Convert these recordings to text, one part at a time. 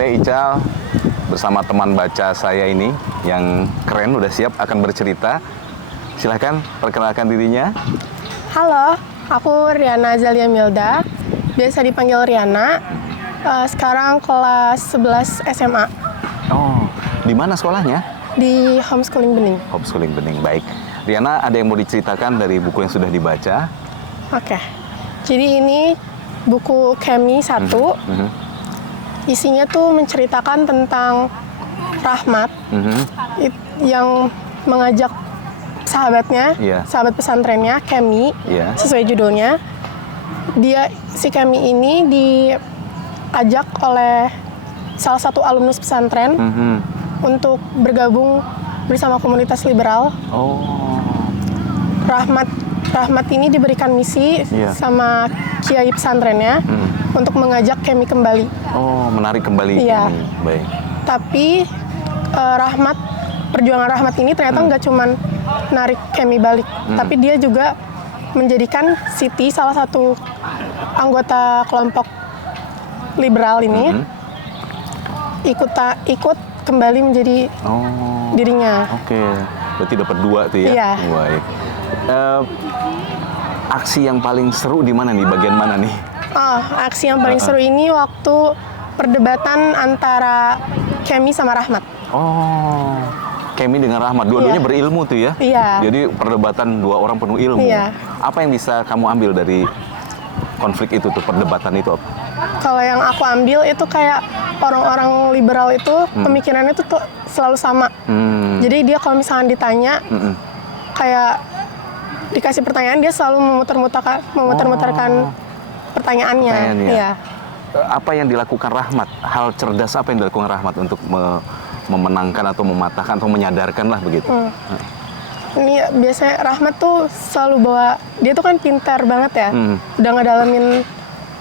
Saya Ical bersama teman baca saya ini yang keren, udah siap akan bercerita. Silahkan perkenalkan dirinya. Halo, aku Riana Zalia Milda, biasa dipanggil Riana. Sekarang kelas 11 SMA Oh, di mana sekolahnya? di Homeschooling Bening. Homeschooling Bening, baik. Riana, ada yang mau diceritakan dari buku yang sudah dibaca? Oke, jadi ini buku Kemi 1. Isinya tuh menceritakan tentang Rahmat yang mengajak sahabatnya, Iya. sahabat pesantrennya, Kemi, Iya. sesuai judulnya. Si Kemi ini diajak oleh salah satu alumnus pesantren untuk bergabung bersama komunitas liberal. Oh, Rahmat ini diberikan misi Iya. sama kiai pesantrennya untuk mengajak Kemi kembali. oh, menarik kembali. Iya. Ini. Baik. Tapi perjuangan Rahmat ini ternyata nggak cuman narik Kemi balik, tapi dia juga menjadikan Siti, salah satu anggota kelompok liberal ini, ikut kembali menjadi Oh, dirinya. oke. Berarti dapat 2 tuh ya? Iya. Baik. Aksi yang paling seru di mana nih? Bagian mana nih? Aksi yang paling seru ini waktu perdebatan antara Kemi sama Rahmat. Oh, Kemi dengan Rahmat, dua-duanya Iya. berilmu tuh ya? Iya. Jadi perdebatan 2 orang penuh ilmu. Iya. Apa yang bisa kamu ambil dari konflik itu tuh, perdebatan itu apa? Kalau yang aku ambil itu kayak orang-orang liberal itu pemikirannya itu tuh selalu sama. Jadi dia kalau misalnya ditanya, kayak dikasih pertanyaan, dia selalu memutar-mutarkan pertanyaannya. Pertanyaannya. Iya. Apa yang dilakukan Rahmat? Hal cerdas apa yang dilakukan Rahmat untuk memenangkan atau mematahkan atau menyadarkan lah begitu? Ini biasanya Rahmat tuh selalu bawa, dia tuh kan pintar banget ya, udah ngedalamin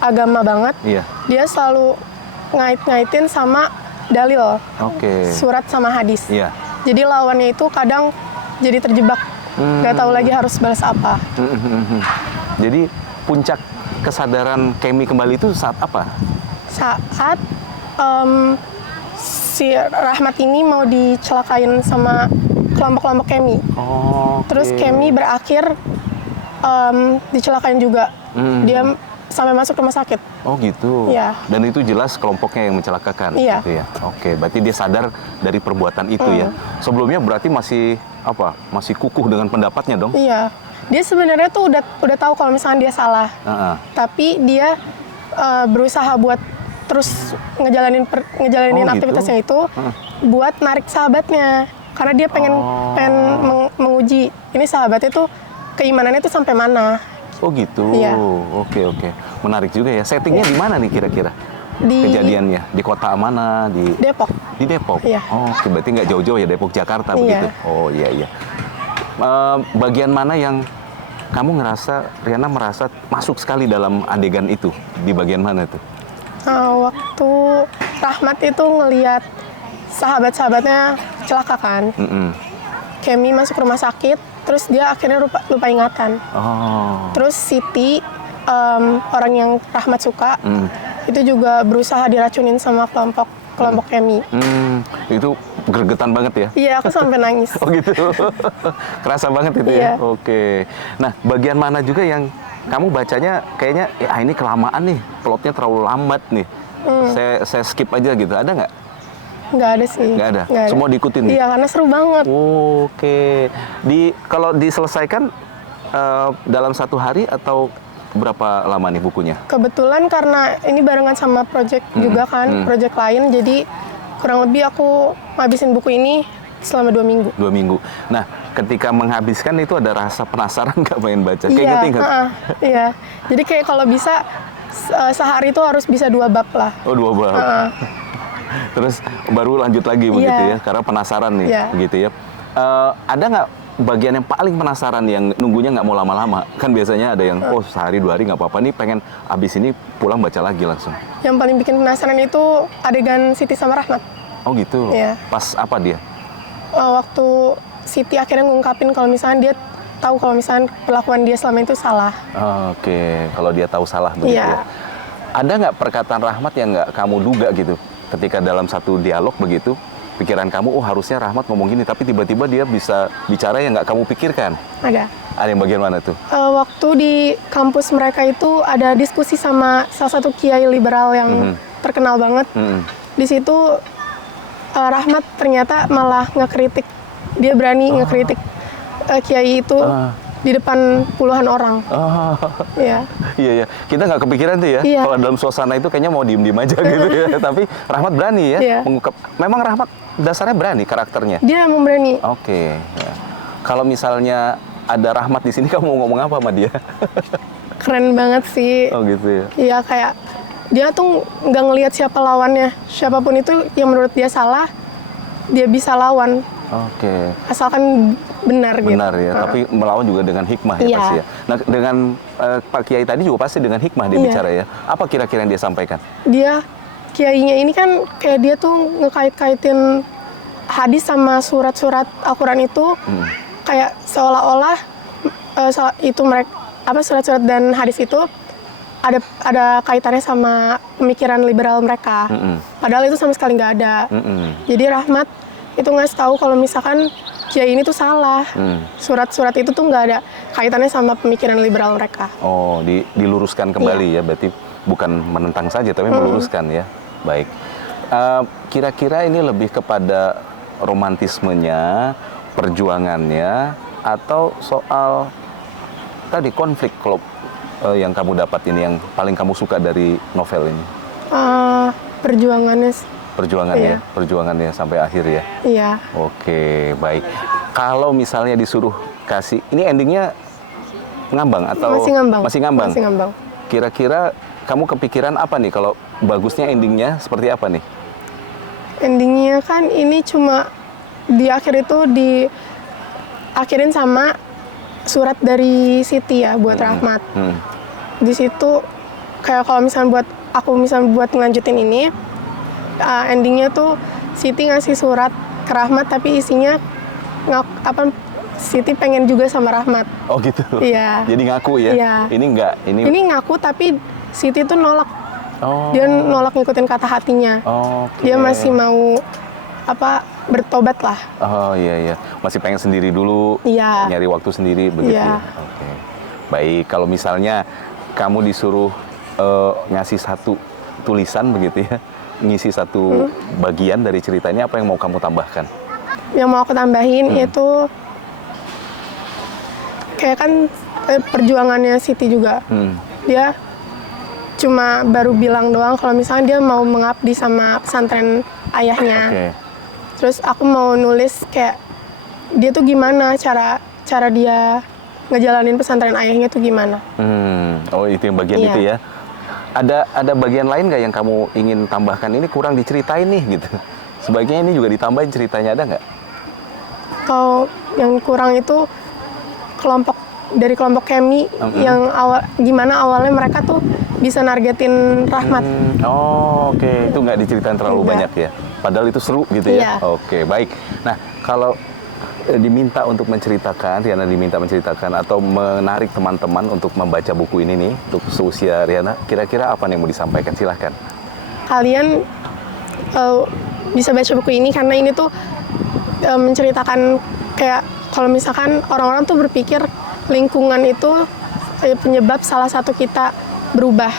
agama banget. Iya. Dia selalu ngaitin sama dalil, Oke. surat sama hadis. Iya. Jadi lawannya itu kadang jadi terjebak, nggak tahu lagi harus balas apa. Jadi puncak kesadaran Kemi kembali itu saat apa? Saat si Rahmat ini mau dicelakain sama kelompok-kelompok Kemi. Oh. Terus Kemi berakhir dicelakain juga. Dia sampai masuk rumah sakit. Oh gitu. Iya. Dan itu jelas kelompoknya yang mencelakakan. Iya. Gitu ya. Oke, berarti dia sadar dari perbuatan itu ya. Sebelumnya berarti masih masih kukuh dengan pendapatnya dong. Iya. Dia sebenarnya tuh udah tahu kalau misalnya dia salah. Tapi dia berusaha buat terus ngejalanin Oh, aktivitasnya gitu? itu buat narik sahabatnya. Karena dia pengen menguji ini sahabatnya tuh keimanannya tuh sampai mana. Oh gitu. Iya. Oke. Menarik juga ya. Settingnya di mana nih kira-kira? Di Kejadiannya di kota mana? Di Depok. Di Depok. Iya. Oh, oke, berarti nggak jauh-jauh ya, Depok Jakarta Iya. begitu. Oh iya. Bagian mana yang kamu Riana merasa masuk sekali dalam adegan itu? Di bagian mana itu? Waktu Rahmat itu ngelihat sahabat-sahabatnya celaka kan. Kemi masuk rumah sakit, terus dia akhirnya lupa ingatan. Oh. Terus Siti, orang yang Rahmat suka, itu juga berusaha diracunin sama kelompok Kemi. Itu gregetan banget ya? Iya, aku sampai nangis. Oh gitu. Kerasa banget itu ya? Iya. Oke. Nah, bagian mana juga yang kamu bacanya kayaknya ini kelamaan nih, plotnya terlalu lambat nih. Saya skip aja gitu. Ada nggak? Nggak ada sih. Nggak ada? Semua diikutin nih? Iya, karena seru banget. Oke. Kalau diselesaikan dalam 1 hari atau berapa lama nih bukunya? Kebetulan karena ini barengan sama project juga kan, project lain, jadi kurang lebih aku ngabisin buku ini selama 2 minggu. 2 minggu. Nah, ketika menghabiskan itu ada rasa penasaran nggak pengen baca? Kayak inget. Iya. Jadi kayak kalau bisa sehari itu harus bisa 2 bab lah. Oh, 2 bab. Terus baru lanjut lagi begitu ya, karena penasaran nih, begitu ya. Ada nggak bagian yang paling penasaran yang nunggunya nggak mau lama-lama? Kan biasanya ada yang, sehari 2 hari nggak apa-apa nih, pengen abis ini pulang baca lagi langsung. Yang paling bikin penasaran itu adegan Siti sama Rahmat. Oh gitu? Iya. Pas apa dia? Waktu Siti akhirnya ngungkapin kalau misalnya dia tahu kalau misalnya perlakuan dia selama itu salah. Oke, kalau dia tahu salah begitu ya. Ada nggak perkataan Rahmat yang nggak kamu duga gitu? ketika dalam satu dialog begitu, pikiran kamu, oh harusnya Rahmat ngomong gini, tapi tiba-tiba dia bisa bicara yang nggak kamu pikirkan? Ada. Ada yang bagian mana tuh? Waktu di kampus mereka itu ada diskusi sama salah satu kiai liberal yang terkenal banget. Di situ Rahmat ternyata malah ngekritik. Dia berani ngekritik kiai itu di depan puluhan orang. Iya. Iya, iya. Kita nggak kepikiran tuh ya. Iya. Kalau dalam suasana itu kayaknya mau diem-diem aja gitu ya. Tapi Rahmat berani ya. Iya. Mengungkap. Memang Rahmat dasarnya berani karakternya. Dia memberani. Oke. Ya. Kalau misalnya ada Rahmat di sini, kamu mau ngomong apa sama dia? Keren banget sih. Oh gitu ya. Iya, kayak dia tuh nggak ngelihat siapa lawannya. Siapapun itu yang menurut dia salah, dia bisa lawan. Oke. Asalkan benar gitu. Benar ya, tapi melawan juga dengan hikmah ya Iya. pasti ya. Nah, dengan Pak Kiai tadi juga pasti dengan hikmah dia Iya. bicara ya. Apa kira-kira yang dia sampaikan? Dia, kiainya ini kan kayak dia tuh ngekait-kaitin hadis sama surat-surat Al-Quran itu, kayak seolah-olah itu mereka surat-surat dan hadis itu ada kaitannya sama pemikiran liberal mereka. Padahal itu sama sekali nggak ada. Jadi Rahmat itu ngasih tahu kalau misalkan kiai ini tuh salah. Surat-surat itu tuh nggak ada kaitannya sama pemikiran liberal mereka. Oh, diluruskan kembali ya, berarti bukan menentang saja, tapi meluruskan ya. Baik. Kira-kira ini lebih kepada romantismenya, perjuangannya, atau soal tadi konflik kalau yang kamu dapat ini, yang paling kamu suka dari novel ini? Perjuangannya. Perjuangannya, Iya. perjuangannya sampai akhir ya? Iya. Oke, baik. Kalau misalnya disuruh kasih, ini endingnya ngambang atau Masih ngambang. Masih ngambang. Masih ngambang. Kira-kira kamu kepikiran apa nih kalau bagusnya endingnya seperti apa nih? Endingnya kan ini cuma di akhir itu diakhirin sama surat dari Siti ya buat Rahmat. Di situ kayak kalau misalnya buat aku buat ngelanjutin ini, endingnya tuh Siti ngasih surat ke Rahmat tapi isinya Siti pengen juga sama Rahmat. Oh gitu. Iya. Jadi ngaku ya? Iya. Ini enggak, Ini ngaku tapi Siti tuh nolak. Oh. Dia nolak ngikutin kata hatinya. Oke. Dia masih mau bertobat lah. Oh iya iya, masih pengen sendiri dulu, Iya. nyari waktu sendiri begitu Iya. ya. Oke. Baik, kalau misalnya kamu disuruh ngasih satu tulisan begitu ya, ngisi satu bagian dari ceritanya, apa yang mau kamu tambahkan? Yang mau aku tambahin itu kayak kan perjuangannya Siti juga. Dia cuma baru bilang doang kalau misalnya dia mau mengabdi sama pesantren ayahnya. Oke. Terus aku mau nulis kayak dia tuh gimana cara dia ngejalanin pesantren ayahnya tuh gimana. Oh itu yang bagian Iya. itu ya. Ada bagian lain nggak yang kamu ingin tambahkan? Ini kurang diceritain nih gitu. Sebaiknya ini juga ditambahin ceritanya, ada nggak? Kalau yang kurang itu dari kelompok Kemi yang gimana awalnya mereka tuh bisa nargetin Rahmat. Oke. Itu nggak diceritain terlalu Enggak. banyak ya. Padahal itu seru gitu ya. Iya. Oke, baik. Nah, kalau diminta untuk menceritakan, Riana diminta menceritakan atau menarik teman-teman untuk membaca buku ini nih, untuk seusia Riana, kira-kira apa yang mau disampaikan? Silahkan. Kalian bisa baca buku ini karena ini tuh menceritakan kayak kalau misalkan orang-orang tuh berpikir lingkungan itu penyebab salah satu kita berubah.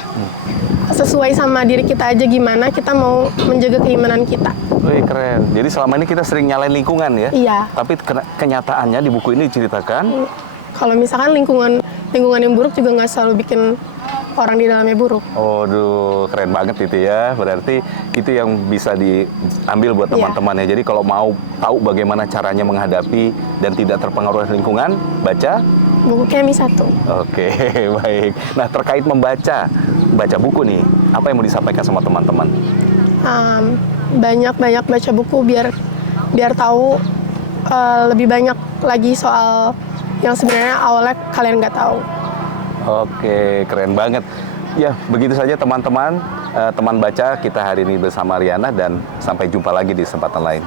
Sesuai sama diri kita aja gimana kita mau menjaga keimanan kita. Wih, keren. Jadi selama ini kita sering nyalain lingkungan ya? Iya. Tapi kenyataannya di buku ini diceritakan. Kalau misalkan lingkungan yang buruk juga nggak selalu bikin orang di dalamnya buruk. Waduh, keren banget itu ya. Berarti itu yang bisa diambil buat teman-teman ya. Jadi kalau mau tahu bagaimana caranya menghadapi dan tidak terpengaruh lingkungan, baca Buku Kemi 1. Oke, baik. Nah, terkait baca buku nih, apa yang mau disampaikan sama teman-teman? Banyak-banyak baca buku biar tahu lebih banyak lagi soal yang sebenarnya awalnya kalian nggak tahu. Oke, keren banget. Ya, begitu saja teman-teman, teman baca kita hari ini bersama Riana, dan sampai jumpa lagi di kesempatan lain.